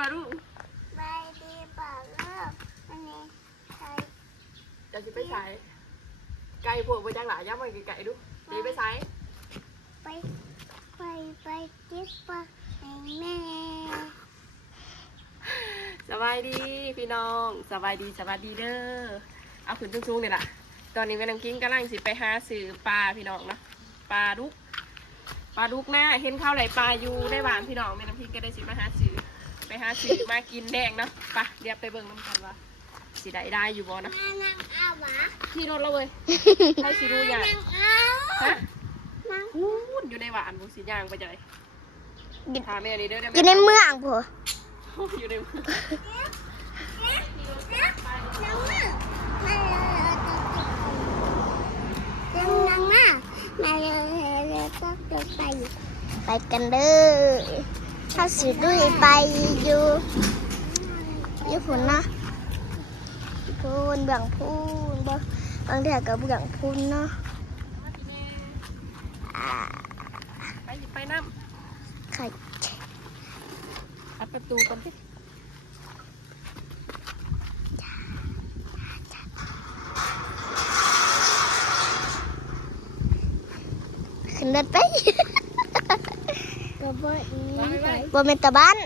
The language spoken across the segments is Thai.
ปลาลูกไปดีเปล่าเลิกอันนี้ใครจะสิไปใช้ไก่พวกไปจังหลายย่ามันไก่ดูดีไปใช้ไปไปไปจิบปะให้แม่สบายดีพี่น้องสบายดีสบายดีเด้อเอาขึ้นสูงๆนี่ล่ะ ตอนนี้แม่น้ำกิ้งกำลังสิไปหาซื้อปลาพี่น้องเนาะปลาดุกปลาดุกหน้าเห็นข้าวไหลปลาอยู่ได้หวานพี่น้องแม่น้ำกิ้งก็ได้สิมาหาซื้อไป หาซื้อมากินแดงเนาะไปะเดี๋ยวไปเบิ่งน้ำกันว่าสิได้ได้อยู่บ่เนาะแม่นั่งเอาหวะขี่รถแล้วเว้ยให้สิดูอย่างนั่งเอาฮะนั่งอู้นอยู่ในหวานบุสิย่างไปจังไดถามแม่นี่เด้อได้ไหมอยู่ในเมืองผัวอยู่ในเมืองนั่งมามาเลยต้องเดินไปไปกันเด้อ ถ้าสิดุยไปอยู่อยู่พุ่นนะพูนเบื้องพูนบ่บางเทื่อก็เบื้องพูนเนาะอ่าไปหยิบไปน้ไข่ำอัดประตูก่อนสิขึ้นรถไปก็ บ่อีไปไปบ่เป็นตาบ้าน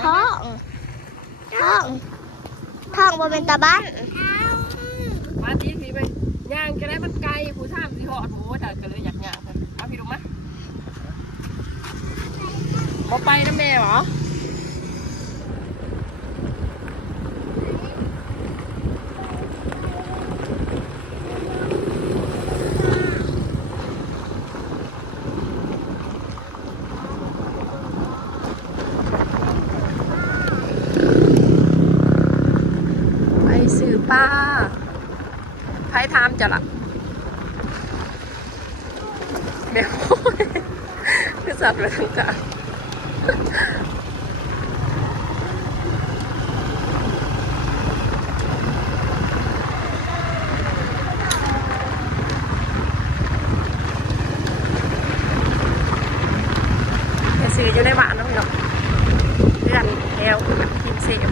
ท้อง ท้อง ท้องบ่เป็นตาบ้านมาตีพี่ไปย่างจะได้มันไกลผู้ท่ามสิหอดโอ้แต่ก็เลยอยากย่างไปเอาพี่ลงมาบ่ไปนะแม่หรอไปซื้อป้าไพ่ทามจะละแมว คือสัตว์ไปทางกลางไปซื้ออยู่ในบ้านเน้องเนาะเพื่อนแอลกินเสียบ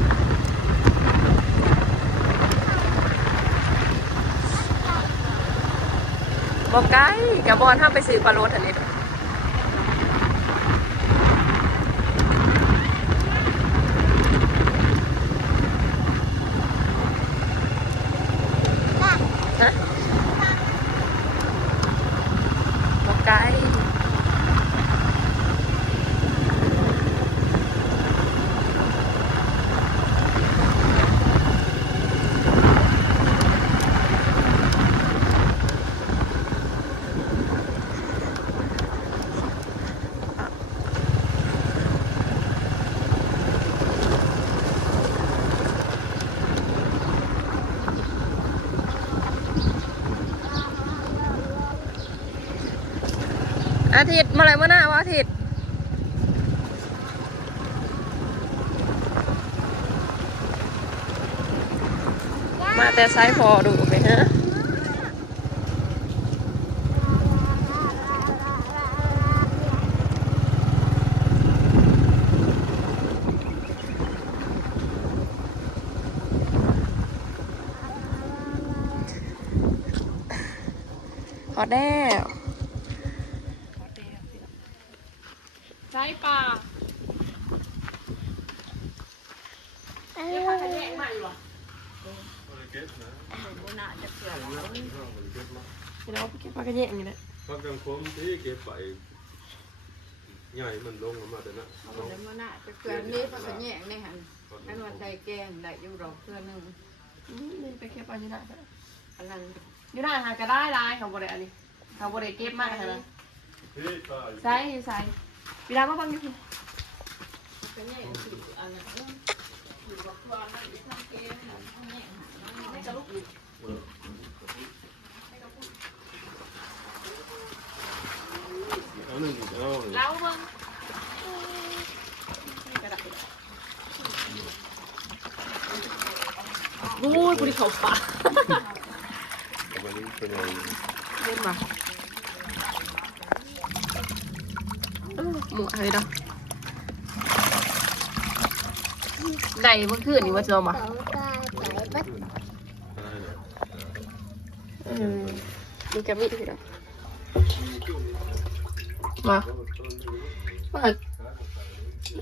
บอกไกลกับบอลห้ามไปซื้อปลาโรสอันนี้ะบอกไกล อาทิตย์มื่อไรเมื่อหน้าวะอาทิตย์มาแต่ไซส์พอดูไปฮะพอแล้ว ไซส์ปลาเดี๋ยวพากันแยกมาอยู่หรอเดี๋ยวเราไปเก็บปลากระแยงอย่างนี้แหละพักกังคมที่เก็บไปใหญ่มันลงมาแต่นะเอาแล้วมันน่ะจะเกลือนี้เพราะกันแยกในหันให้มันได้แกงได้อยู่ดอกเกลือหนึงอืมนี่ไปเก็บปลาอยู่ไหนกันอันนั้นอยู่ไหนหาก็ได้ลายของบริอันนี้ของบริเก็บมากใช่ไหมที่ตายใส่ ใส่พี่ดามาบังอยู่พี่ก็แยกสิอันนั้นเอออยู่กับตัวนั่นอีกทั้งแกงนั่นทั้งแยกหันให้กระลุกอยู่เอาหนึ่งเอาแล้วเบิ้งโอ้ยกูดิเขาปาก วันนี้เป็นไง เล่นมาเออ หมูอะไรดอกได้เมื่อคืนนี่ว่าจะเอามาสองตาใส่บัดอะไรเนี่ยเออมีกระมิดพี่น้องมามา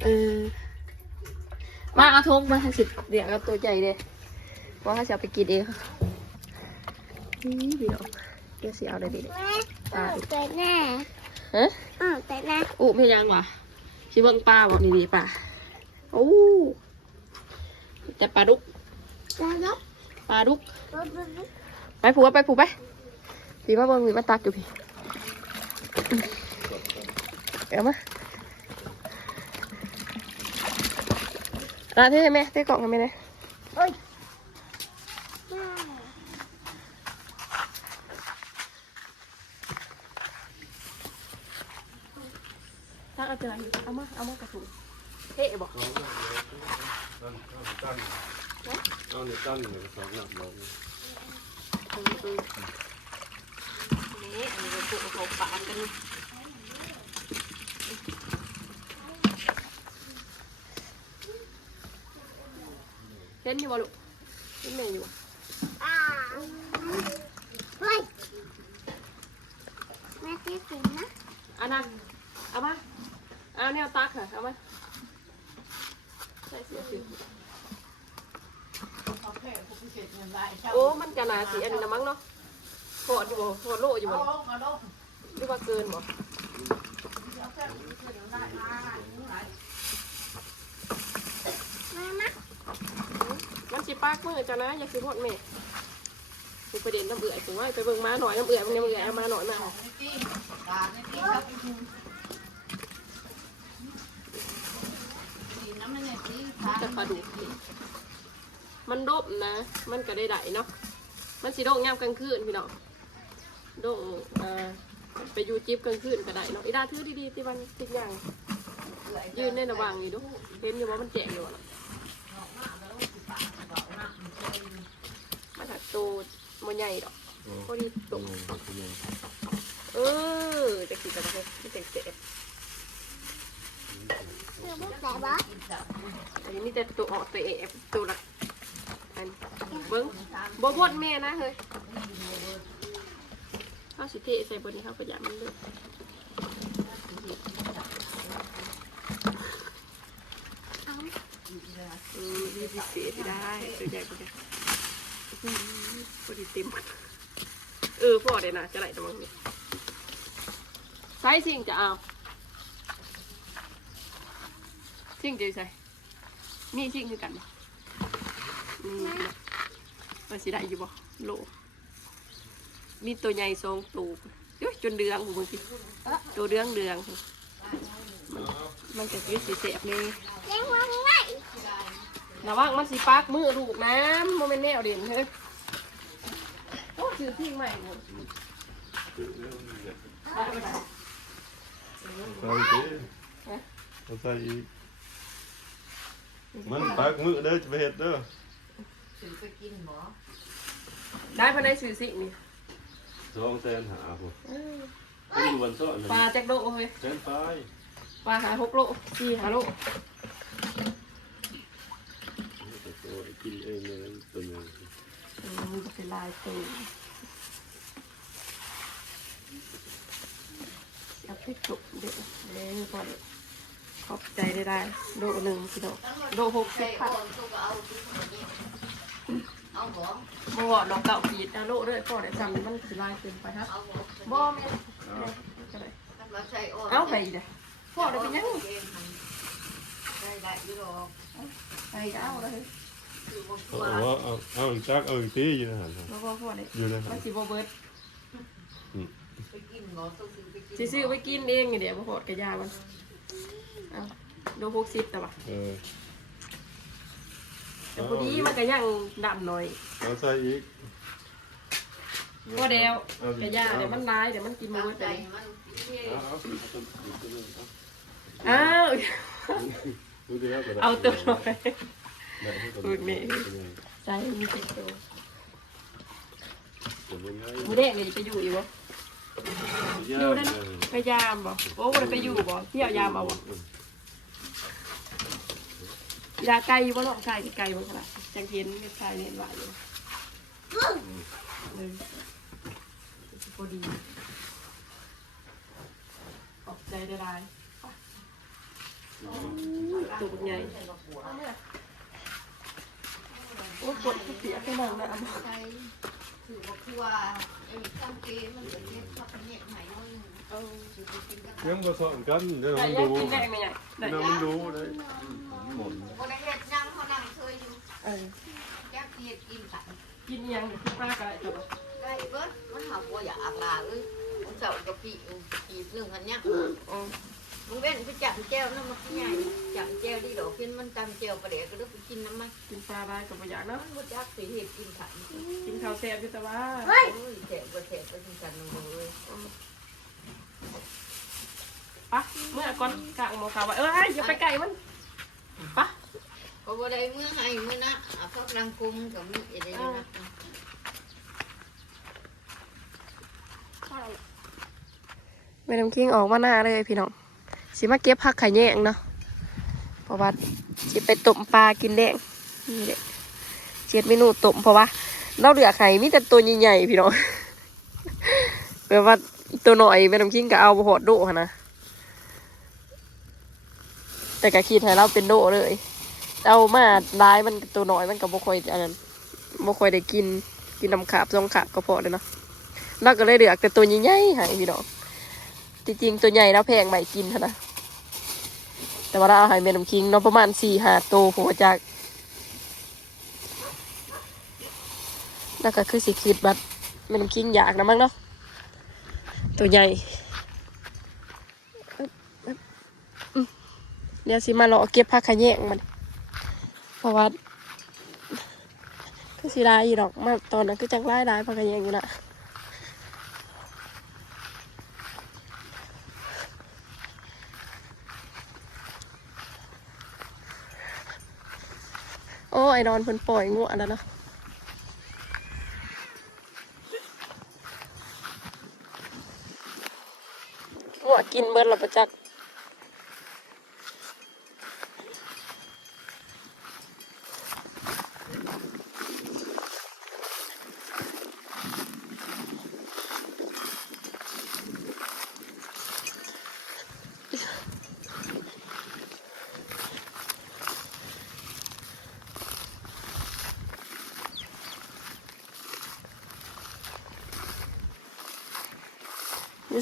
เออมาเอาทงมาสิเดี๋ยวเอาตัวใหญ่เลยว่าเขาจะเอาไปกินเองนี่พี่น้องเดี๋ยวสิเอาได้ดีเลยแม่อ้าวแต่แน่ ฮะอ้าวแต่แน่อู้ไม่ยังวะชิเบิ้งปลาบอกนี่ดีป่ะโอ้แต่ปลาดุกตาลับปลาดุกบัดบัดบัดไปผูกไปผูกไปพี่มาเบิ้งพี่มาตักอยู่พี่เอามาลาเท่ไหมเท่กล่องกันไหมเนี่ย โอ้ยแม่ ตักเอาเจอเอามาเอามากระถุงเท่บอก เอาเนี่ยตั้นตั้นเอาเนี่ยตั้นเนี่ยสองหนักเราเนี่ย เออเออนี่อันนี้เป็นพวกเขาปากกันเล่นอยู่บ่ลูกเล่นแม่อยู่บ่อ้าวเฮ้ยแม่ที่สิงนะเอานะเอามาเอาเนี่ยตักค่ะเอามาใส่เสียสิเขาแค่ผู้พิเศษเงินได้เช่าโอ้ มันกะนาสีอันนี้นะมั้งเนาะพอดอยู่บ่พอดโลอยู่เอาบ่ลงเอาลงห รือว่าเกินบ่แม่นะมันสิปากมือจ้ะนะอย่าคือหมดแม่คือประเด็นน้ำเอื่อยถึงว่าไปเบิ่งมาหน่อยน้ำเอื่อยมันน้ำเอื่อยเอามาหน่อยมาเอาในที่การในที่ครับสีน้ำมันในที่ทางจะปลาดุกมันดบนะ มันก็ได้ไดเนาะ มันสิโด่งยามกลางคืนพี่น้องโด่งเอ่อ ไปอยู่จิบกลางคืนก็ได้เนาะอีดาถือดีๆที่มันติดอย่างยืนในระหว่างนี่ดูเห็นอยู่ว่ามันแจกอยู่อะมันถักโตมันใหญ่ดอกพอดีตกเออจะกินกันเลยที่เจ็บเจ็บเดี๋ยวไม่แต่บ่อันนี้มีแต่ตัวออกตัวเอฟตัวละอันเบิ้งบ่บดแม่นะเฮ้ย ข้าวสิเทใส่บนนี้ข้าวประหยัดมันเลยเอาอืมมีพิเศษได้ตัวใหญ่กว่านี้อืมพอดีเต็มเออพอได้นะจะไหลตะมังเนี่ยใส่สิ่งจะเอาสิ่งจะใส่มีสิ่งคือกันบ่อืมมันสิได้อยู่บ่โล มีตัวใหญ่สองตัวเอ้ยจนเดืองผมบางทีตัวเดืองเดือง มันมันจะยืดสีเสียบเลยเลี้ยงวางไว้ระวังมันสิปากมือลูกนะโมเมนแนวเด่นเฮ้ยโอ้ชื่อที่ใหม่หมดใส่ดิเอาใส่อีกมันตักมือเด้อจะไปเห็ดเด้อถือไปกินหมอได้ภายในสื่อสินี่ สองแสนหาผมไม่มีวันซ่อนปลาแจ็คโลเฮ้ยแสนไปปลาหาหกโลสี่หาโลตัวกินเองเลยตัวนึงอืมมันจะเป็นลายตัวเอาพริกจุกเด็ดเลยพอเด็ดขอบใจได้ได้โลหนึ่งพี่โลโลหกสิบพัน เอาหมอบ่ว่าน้องเก่าขีดนะโลด้วยพ่อได้สั่งมันสิลายเกินไปครับเอาหมอบ่แม่ก็ได้กำลังใส่อ้อเอาไปเด้อพ่อได้เป็นยังได้ได้ยุโรปไปเอาเลยคือบนเอาตัวเอาเอาอีกจักเอาอีกทีอยู่นะฮะบ่บ่พ่อได้อยู่นะมันสิบ่เบิดไปกินหมอต้องซื้อไปกินสิซื้อไว้กินเองนี่เดี๋ยวบ่พอดกระยามันเอาโล60แต่ว่าเออ แต่พอดีมันก็ยังดำหน่อยเอาใส่อีกบ่เดียวกระยาเดี๋ยวมันลายเดี๋ยวมันกินบ่ตั้งเบิดใจไปมันเอาเอาอ้าวดูดิครับเอาตัวหน่อยได้ให้ตัวฝึกนี่ใจมีสิตัวผมยังไงหมูแดงนี่จะอยู่อีกบ่อยู่ได้นะไปยามบ่โอ้บ่ได้ไปอยู่บ่เที่ยวยามเอาบ่ ยาไก่ว่าลองไก่ไก่บ้างขนาดจังเห็นไก่เนี่ยหวานอยู่เลยพอดีออกใจได้ไรตัวใหญ่โอ้ปวดเสียไปหนังนะใช่ถือว่าคือว่าไอ้ข้างเกมมันจะเรียกข้าวเหนียวใหม่ ด้วยถือไปกินกับยังผสมกันเดี๋ยวไก่มันย่างดูกินแรงไหมเนี่ยไหนเดี๋ยวมันดูเลยหมดคนเฮ็ดยังเขานั่งเคยอยู่เออแจ๊กเฮ็ดกินกันกินยังเนี่ยคือปลากระไรตัวได้เบิดมันหาบ่อยากลาเอ้ยมันเจ้ากะปิอีกหนึ่งอันเนี้ยอืมมึงเว้นไปจับแจ้วน้ำมันใหญ่จับแจ้วดีดอกกินมันจำแจ้วประเดี๋ยวก็ต้องไปกินน้ำมันกินปลาได้กับประหยัดมัเนาะนบ่จักสิเฮ็ดกินขันกินข้าวแซ่บอยู่แต่ว่าโอ้ยแฉะบ่แฉะบ่กินกันเลย ปะเมื่อก่อนกะหมอขาวว่าเอออย่าไปไก่มันปะก็บ่ได้เมื่อให้เมื่อนะอะพักรังกุมกับมีอะไรอยู่นะแม่น้ำคิงออกมาหน้าเลยพี่น้องสิมาเก็บผักไข่แยงเนาะเพราะว่าสิไปต้มปลากินแดงนี่แหละเจ็ดเมนูต้มเพราะว่าเราเหลือไข่มีแต่ตัวใหญ่ๆพี่น้องแปลว่า ตัวหน่อยแม่น้ำคิงก็เอาหอดโดหนะแต่ก็คิดให้เราเป็นโดเลยเอามาร้ายมันตัวหน้อยมันก็บ่ค่อยอันนั้นบ่ค่อยได้กินกินน้ำขาบสองขาบก็พอเลยเนาะเราก็เลยเหลือแต่ตัวใหญ่ๆให้พี่น้องจริงๆตัวใหญ่แล้วแพงใหม่กินเท่านะแต่ว่าเราเอาให้เมนมคิงเนาะประมาณสี่หาโตวผัวจากแล้วก็คือสิคิดบัดเมนมคิงอยากนะมั้งเนาะ ตัวใหญ่เดี๋ยวสิมาเลาเก็บผักขะแยงมันเพราะว่าคือสิได้อยู่ดอกมาตอนนั้นคือจังไล่ได้ผักขะแยงอยู่นะโอ้ไอ้นอนเพิ่นปล่อยงูอันนั้นเนาะ งูกินเบิดและประจักษ์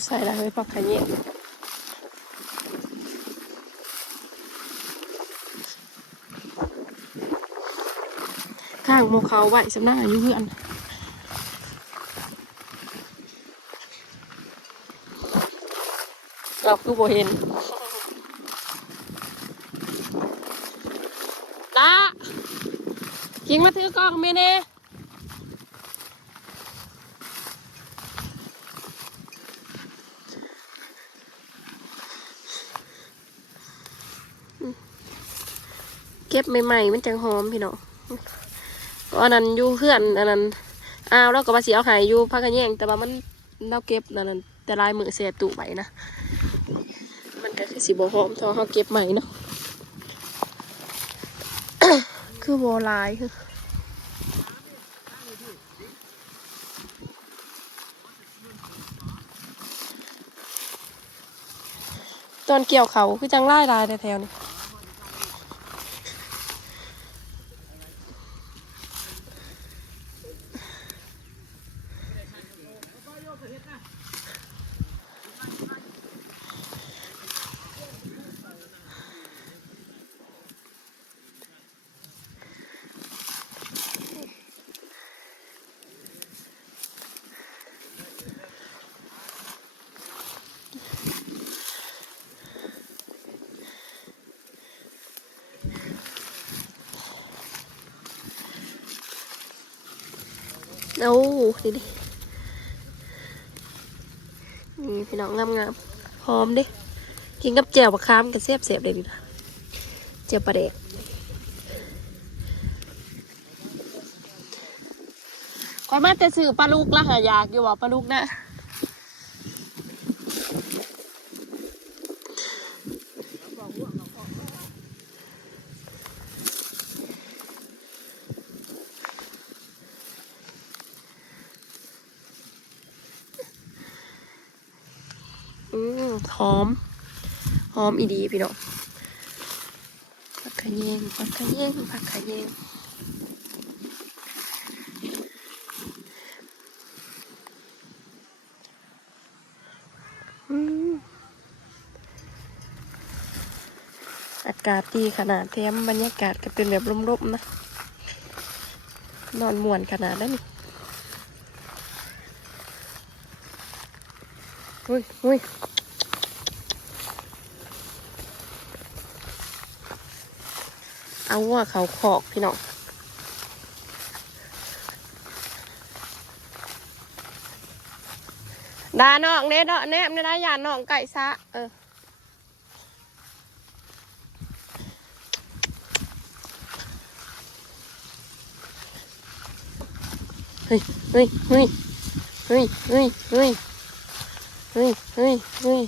ใส่ละเฮ้ยพักขะเยงข้างโมเขาไหวสำนักอายุเพื่อนเราคือโบเห็นตาคิงมาถือกล้องเมเน่ ใหม่ๆมันจังหอมพี่น้องเพราะอันนั้นอยู่เพื่อนอันนั้นอ้าวเราก็มาเสียเอาหายอยู่พักกันแย่งแต่ว่ามันเราเก็บอันนั้นแต่ลายมือเสียตุไว้นะมันก็คือสีบหอมทอเขาเก็บใหม่เนาะคือโบลายคือตอนเกี่ยวเขาคือจังไล่ลายแถวๆนี่ โอ้นี่ดินี่พี่น้องงามงามๆหอมดิกินกับแจ่วปลาคามกับเสียบเสียบเลยดีนะเจ่วปลาเด็กคอยมาแต่สื่อปลาลูกละหายากอยู่ว่าปลาลูกนะ หอม หอมอีดีพี่น้องผักขยงผักขยงผักขยงอืมอากาศดีขนาดแถมบรรยากาศก็เป็นแบบร่มๆนะ นอนม่วนขนาดนั้นอุ้ยอุ้ย เอาว่าเขาขอกพี่น้องดานอกเน่ดอกแนบเน่ได้ยานน้องไก่ซะเออเฮ้ยเฮ้ยเฮ้ยเฮ้ยเฮ้ยเฮ้ยเฮ้ยเฮ้ย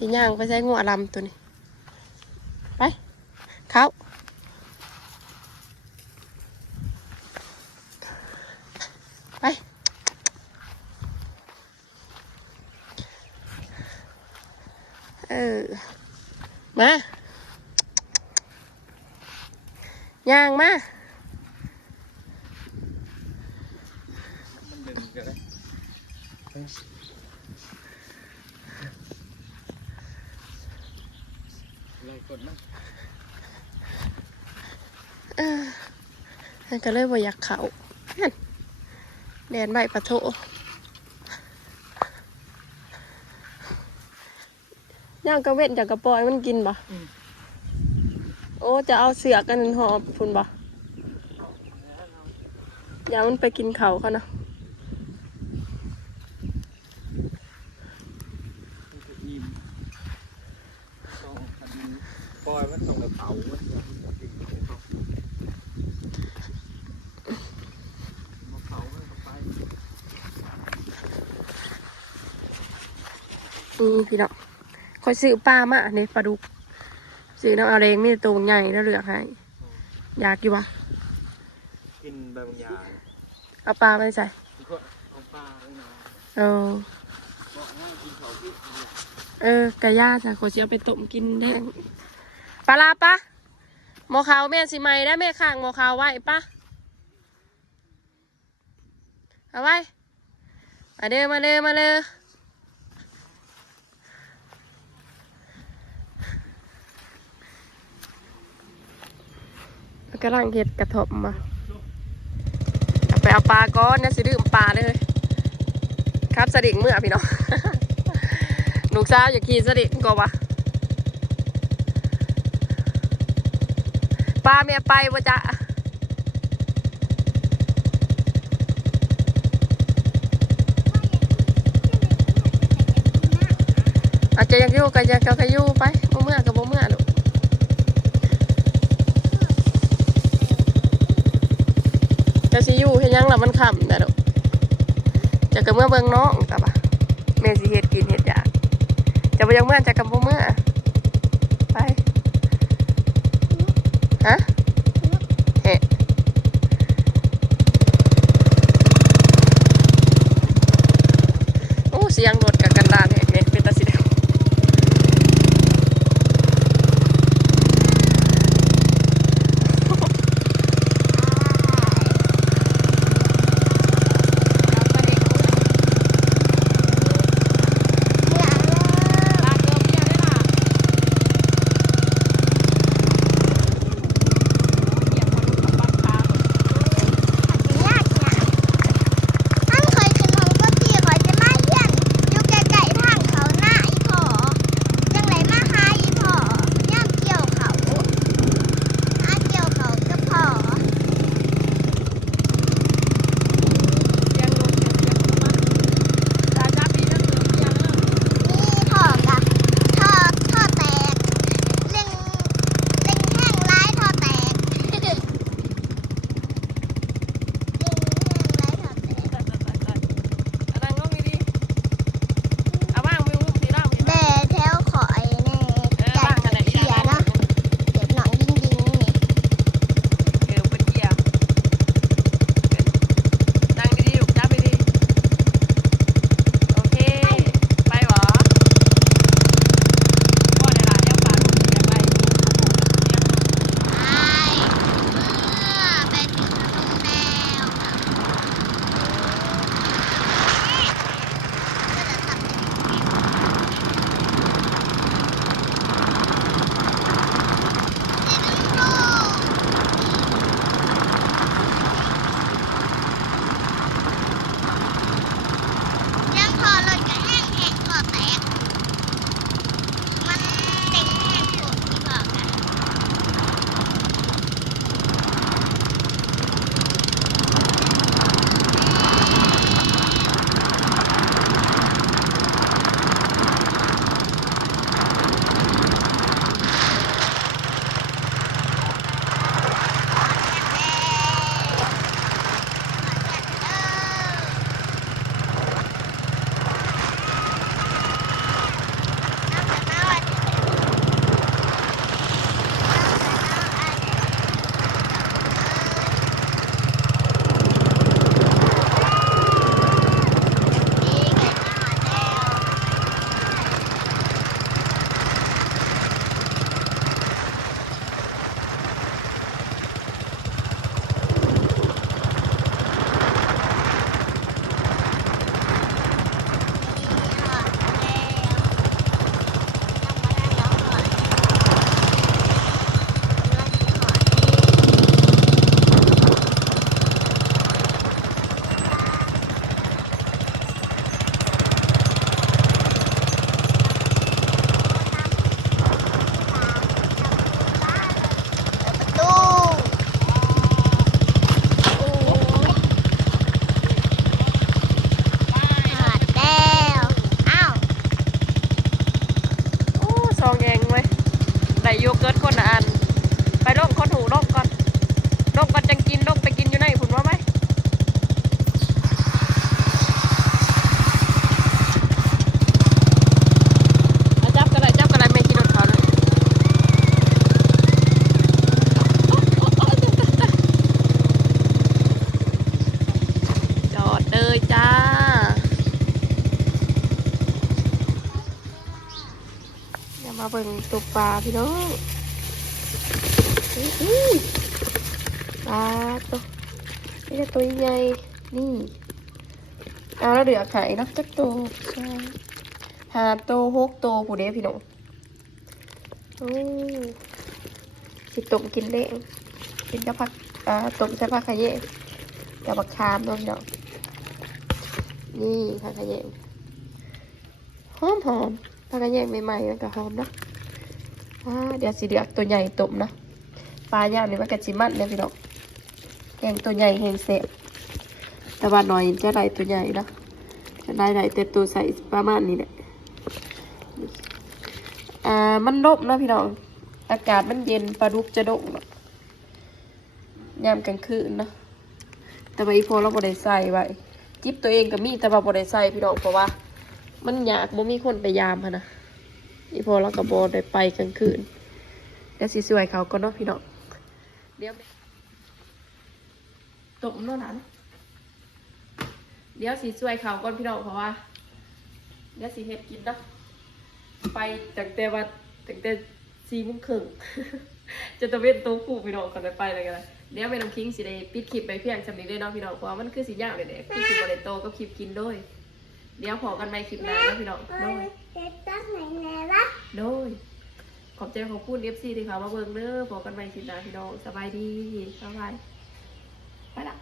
สีย่างไปใช้งัวลำตัวนี้ ไป เข้าไป เออ มาย่างมามันดึงกันเลยลอง กดมั้ยเออนั่นก็เลยบ่อยากเขานั่นแดนใบปะโถย่างกระเว้นจากกระปอยมันกินบ่โอ้จะเอาเสือกันหอบพุ่นบ่อย่ามันไปกินเขาเขานะ มันจะอิ่มต้องคันปล่อยมันต้องกระเป๋ามันจะติดของเขามาเผามันก็ไป นี่พี่น้องคอยซื้อปลามาในปลาดุกซื้อน้ำเอาเรงมีแต่ตัวใหญ่แล้วเหลือกให้อยากอยู่วะกินใบบางอย่างเอาปลาไปใส่ก็เอาปลาเลยนะเออบอกง่ายกินเขาที่เออกะย่าจ้ะขอเชียวไปต้มกินแดงปลาลาปะหมอขาวแม่สิไหมได้แม่ข้างหมอขาวไว้ปะเอาไว้มาเด้อมาเด้อมาเด้อ กำลังเห็ดกระทบมาไปเอาปลาก้อนนะสิดื่มปลาเลยครับสดิ่งเมื่อพี่น้องลูกสาวอย่าขี่สดิ่งก็วะปลาเมียไปวะจ๊ะอาจจะยังอยู่ก็ยังก็อยู่ไปบ่เมื่อก็บ่เมื่อลูกจะสิอ ยังล่ะมันค่ำนะลูกจะกับเมื่อเบิ่งน้องกับะแม่สิเฮ็ดกินเฮ็ดอยากจะไปยังเมื่อจะกับบ่เมื่อ ตกปลาพี่น้องอือปลาตัวนี่จะตัวใหญ่นี่เอาแล้วเดี๋ยวไข่เนาะจักตัวหาตัวหกตัวผู้เด้พี่น้องโอ้สิต้มกินเละกินกับผักอ่าต้มใส่ผักขะเยะกับผักคามนาะพี่น้องนี่ผักขะเยะหอมหอมผักขะเยะใหม่ๆมันก็หอมเนาะ เดี๋ยวสิเดือกตัวใหญ่ต้มนะปลาย่างนี่มันกะจิมันเนี่ยพี่น้องแกงตัวใหญ่แหงเสะแต่ว่าหน่อยจะได้ตัวใหญ่นะจะได้ได้แต่ตัวใส่ประมาณนี้แหละอ่ามันลบนะพี่น้องอากาศมันเย็นปลาดุกจะดกเนะยามกลางคืนนะแต่ว่าอีพอเราบ่ได้ใส่ไว้จิบตัวเองก็มีแต่ว่าบ่ได้ใส่พี่น้องเพราะว่า มันอยากบ่มีคนไปยามนะ อีพอเราก็บ่ได้ไปกลางคืนเดี๋ยวสิสวยเขาก่อนเนาะพี่น้องเดี๋ยวตกมันนั้นเดี๋ยวสิสวยเขาก่อนพี่น้องเพราะว่า เดี๋ยวสิเฮ็ดกินเนาะไปตั้งแต่ว่าตั้งแต่สี่โมงครึ่งจะตะเวนตัวผู้พี่น้องก่อนได้ไปอะไรกันเดี๋ยวไปน้ำคิงสิได้ปิดคลิปไปเพียงสำนี้เลยเนาะพี่น้องเพราะว่ามันคือสิยากเลยเด็กคือสิบริโตก็คลิปกินด้วย เดี๋ยวพอกันใหม่คลิปหน้าเนาะพี่น้องโดยเด็กตั้งไหนแม่วะโดยขอบใจขอบคุณเอฟซีที่เขามาเบิ่งเด้อพอกันใหม่คลิปหน้าพี่น้องสบายดีสบายไปละ